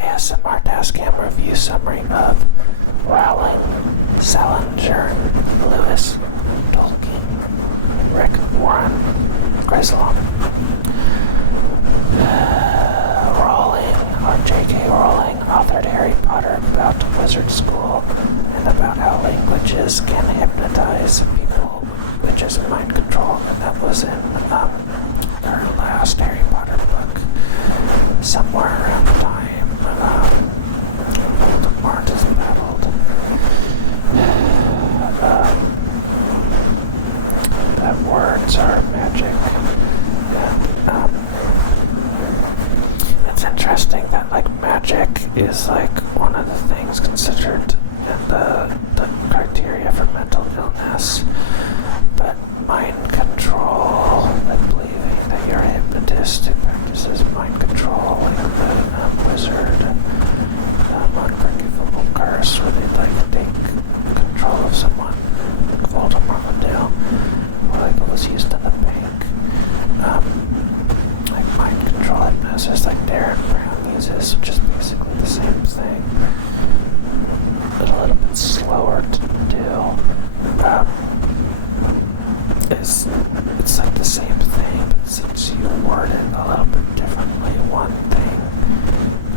ASMR Task Cam review summary of Rowling, Salinger, Lewis, Tolkien, Rick Warren, Chrislam. Rowling, or J.K. Rowling, authored Harry Potter about wizard school and about how languages can hypnotize people, which is mind control, and that was in her last Harry Potter book. Somewhere around the time Voldemort is battled, that words are magic. And it's interesting that magic is one of the things considered in the criteria for mental illness, but mind control, believing that you're a hypnotist who practices mind control, the wizard, unforgivable curse, where they take control of someone, like Voldemort would do, or it was used in the bank, mind control hypnosis, Darren Brown uses, which is basically the same thing, but a little bit slower to do. It's the same thing, but since you word it a little bit differently, one thing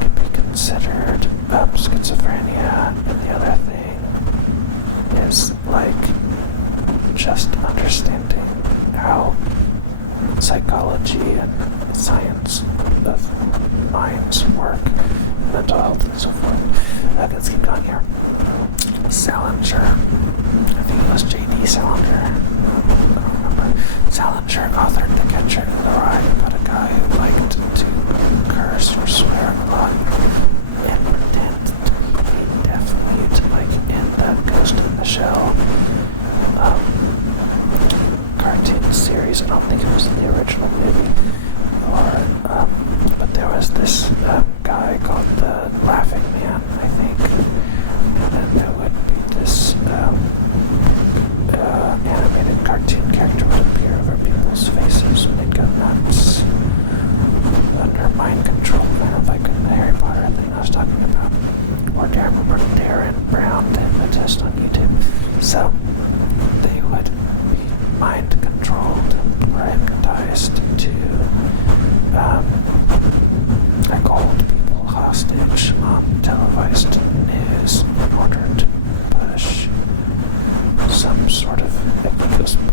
could be considered schizophrenia, and the other thing is just understanding how psychology and science of minds work, mental health and so forth. Let's keep going here. Salinger, I think it was J.D. Salinger, I don't remember. Salinger authored The Catcher in the Rye about a guy who liked to curse or swear a lot and pretend to be deaf mute, in the Ghost in the Shell cartoon series. I don't think it was the original movie, but there was this guy called the Laughing Man, I think, and then there would be this animated cartoon character would appear over people's faces when they'd go nuts under mind control, kind of like in the Harry Potter thing I was talking about, or Darren Brown, the hypnotist on YouTube. So they would be mind controlled or hypnotized to hold people hostage on televised news in order to push some sort of,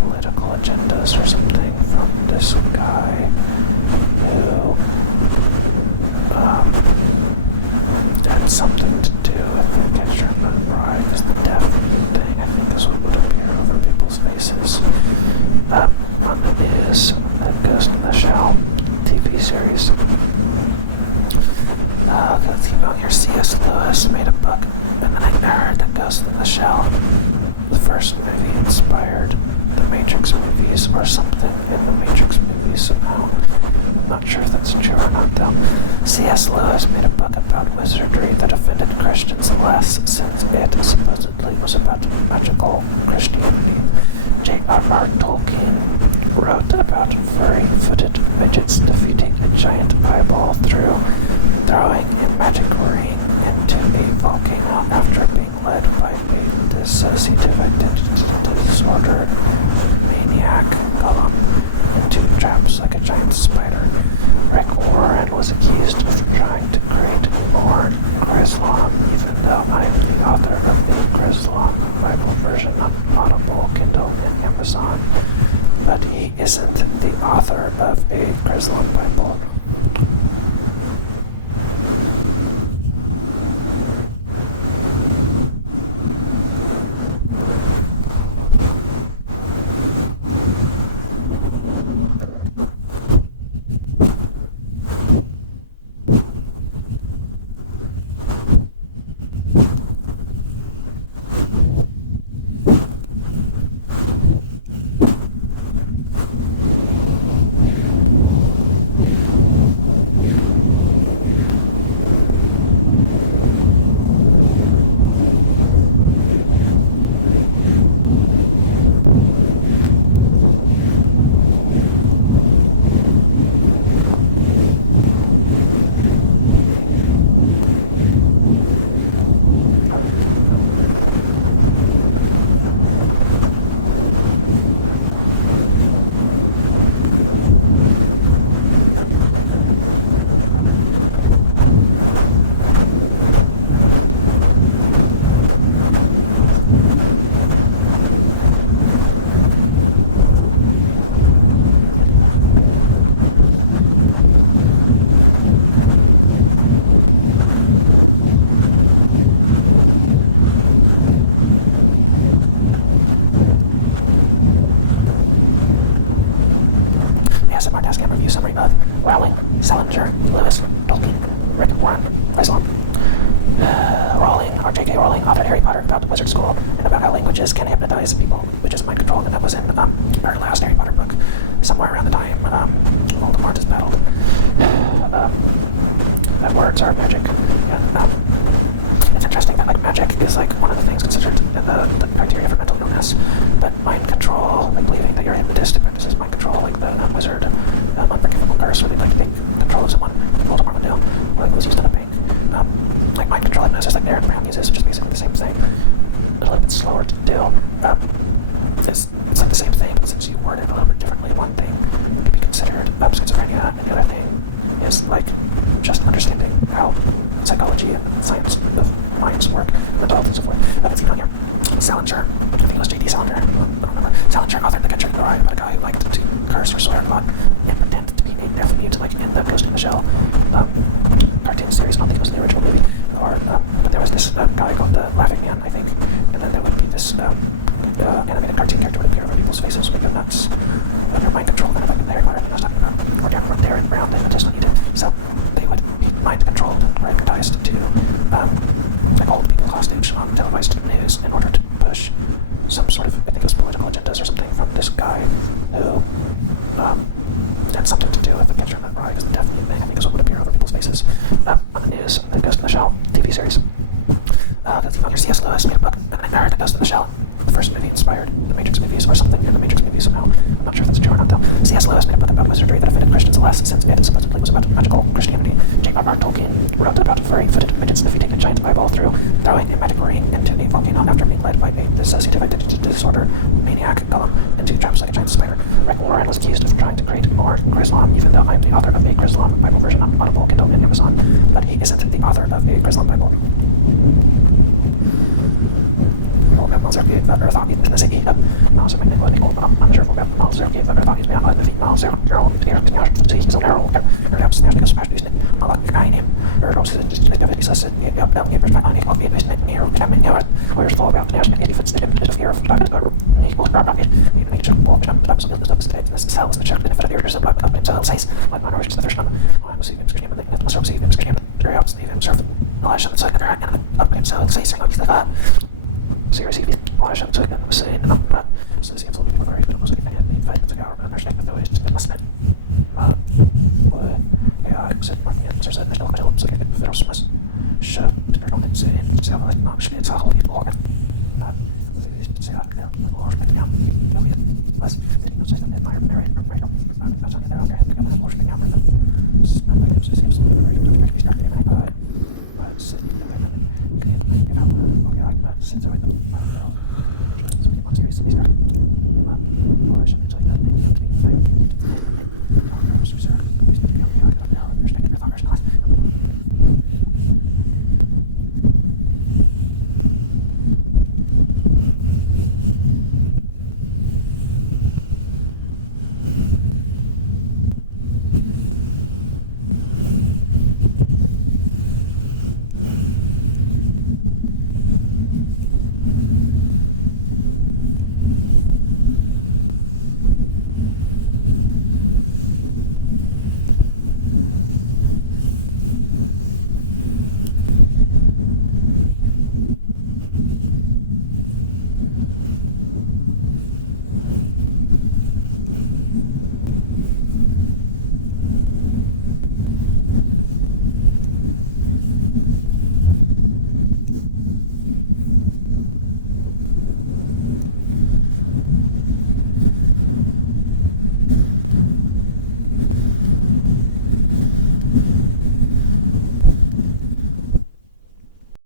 political agendas or something from this guy who had something to do with the Catcher in the Rye, because the deaf thing, I think, is what would appear over people's faces on the news, that Ghost in the Shell TV series. Okay, let's keep going here. C.S. Lewis made a book, and then I heard that Ghost in the Shell, the first movie, inspired the Matrix movies, or something in the Matrix movies somehow. I'm not sure if that's true or not, though. C.S. Lewis made a book about wizardry that offended Christians less, since it supposedly was about magical Christianity. J.R.R. Tolkien wrote about furry-footed midgets defeating a giant eyeball through throwing a magic ring into a volcano after being led by a dissociative identity disorder maniac Gollum into traps like a giant spider. Rick Warren was accused of trying to create more Chrislam, even though I'm the author of the Chrislam Bible version on Audible, Kindle, and Amazon. But he isn't the author of a Chrislam Bible. Harry Potter about wizard school and about how languages can hypnotize people, which is mind control, and that was in her last Harry Potter book, somewhere around the time Voldemort is battled. That words are magic. And, it's interesting that like magic is like one of the things considered the criteria for mental illness, but mind control, like believing that you're a hypnotist who practices mind control, like the wizard, unforgivable curse, where they like take control of someone, like Voldemort would do, or like was used in a bank. Like mind control hypnosis, like Aaron Brown uses, which is basically the same thing. A little bit slower to do. It's like the same thing, but since you word it a little bit differently, one thing could be considered schizophrenia, and the other thing is like just understanding how psychology and science of minds work, mental health and so forth. It's even on here. Salinger, I think it was J.D. Salinger, I don't remember. Salinger authored The Catcher in the Rye about a guy who liked to curse or swear a lot and pretend to be a deaf mute, like in the Ghost in the Shell cartoon series. I don't think it was in the original movie. But there was this guy called the Laughing Man, I think, and then there would be this animated cartoon character would appear over people's faces, make them nuts, under mind control, kind of like in the Harry Potter thing I was talking about, or down from there and Brown, the hypnotist when you did. So they would be mind controlled or hypnotized to like hold people hostage on televised news in order to push some sort of, I think it was political agendas or something from this guy who had something to do with The Catcher in the Rye, because the deaf mute thing, I think, is what would appear over people's faces on the news, the Ghost in the Shell TV series. That's the C.S. Lewis made a book, and I heard The Ghost in the Shell. The first movie inspired the Matrix movies, or something in the Matrix movies somehow. I'm not sure if that's true or not, though. C.S. Lewis made a book about wizardry that offended Christians less, since it supposedly was about magical Christianity. J.R.R. Tolkien wrote about furry-footed midgets defeating a giant eyeball through throwing a magic ring into a volcano after being led by a dissociative identity disorder maniac Gollum into traps like a giant spider. Rick Warren was accused of trying to create more Chrislam, even though I'm the author of a Chrislam Bible version on Audible, Kindle, and Amazon, but he isn't the author of a Chrislam Bible. Så jag received bara köpsöken och säger en andra så ser jag så mycket på varje film och så kan jag bli färdigt och jag har undersökt det och det måste och jag har sett Martin så så det ska vara så jag för oss måste köpa det något så jag har inte något så har vi på det så jag har spelat igen jag vet vad det är så att det är mer right jag sa det där jag kan ha spelat igen så jag ser så mycket